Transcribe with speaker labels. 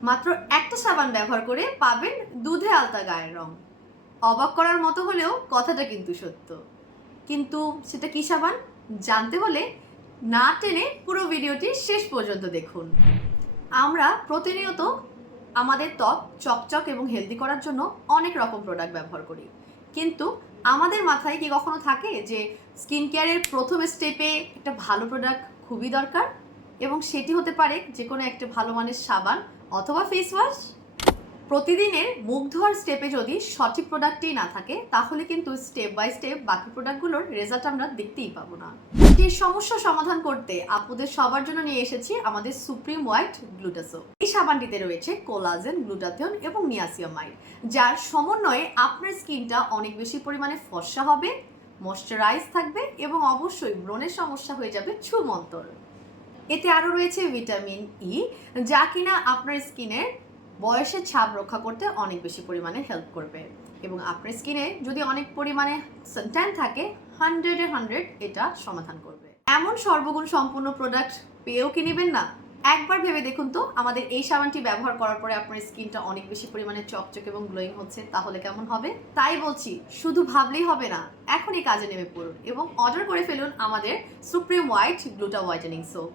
Speaker 1: মাত্র একটা সাবান ব্যবহার করে পাবেন দুধে আলতা গায়ের রং। অবাক করার মতো হলেও কথাটা কিন্তু সত্য। কিন্তু সেটা কি সাবান? জানতে হলে না টেনে পুরো ভিডিওটি শেষ পর্যন্ত দেখুন। আমরা প্রতিনিয়ত আমাদের ত্বক চকচক এবং হেলদি করার জন্য অনেক রকম প্রোডাক্ট ব্যবহার করি। কিন্তু আমাদের মাথায় কি কখনো থাকে যে স্কিন কেয়ারের প্রথম স্টেপে একটা ভালো প্রোডাক্ট খুবই দরকার? এবং সেটি হতে পারে যে কোনো একটা ভালো মানের সাবান অথবা ফেস ওয়াশ প্রতিদিনের মুখ ধোয়ার স্টেপে যদি সঠিক প্রোডাক্টই না থাকে, তাহলে কিন্তু স্টেপ বাই স্টেপ বাকি প্রোডাক্টগুলোর রেজাল্ট আমরা দেখতেই পাবো না। এই সমস্যা সমাধান করতে আপুদের সবার জন্য নিয়ে এসেছি আমাদের সুপ্রিম হোয়াইট গ্লুটাসো এই সাবানটিতে রয়েছে কোলাজেন গ্লুটাথিয়ন এবং নিয়াসিয়ামাইড যার সমন্বয়ে আপনার স্কিনটা অনেক বেশি পরিমাণে ফর্সা হবে ময়শ্চারাইজ থাকবে এবং অবশ্যই ব্রণের সমস্যা হয়ে যাবে ছুমন্তর এতে আরও রয়েছে ভিটামিন ই যা কিনা আপনার স্কিনের বয়সের ছাপ রক্ষা করতে অনেক বেশি পরিমাণে হেল্প করবে। এবং আপনার স্কিনে যদি অনেক পরিমাণে সানট্যান থাকে হান্ড্রেডে হান্ড্রেড এটা সমাধান করবে। এমন সর্বগুণ সম্পূর্ণ প্রোডাক্ট পেয়েও কি নেবেন না? একবার ভেবে দেখুন তো, আমাদের এই সাবানটি ব্যবহার করার পরে আপনার স্কিনটা অনেক বেশি পরিমাণে চকচক এবং গ্লোয়িং হচ্ছে, তাহলে কেমন হবে? তাই বলছি, শুধু ভাবলেই হবে না, এখনই কাজে নেমে পড়ুন এবং অর্ডার করে ফেলুন আমাদের supreme white gluta whitening soap